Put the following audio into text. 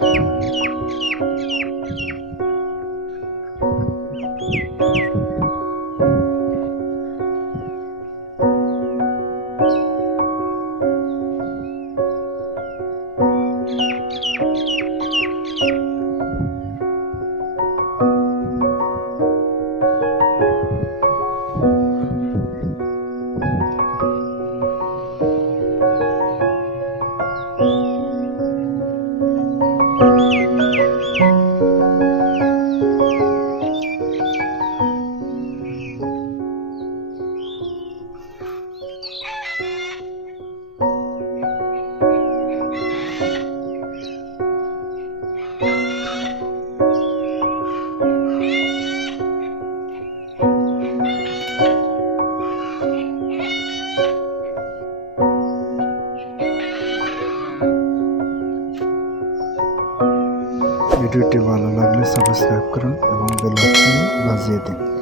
Thank you. ভিডিওটি ভালো লাগলে সাবস্ক্রাইব করুন এবং বেল আইকনে বাজিয়ে দিন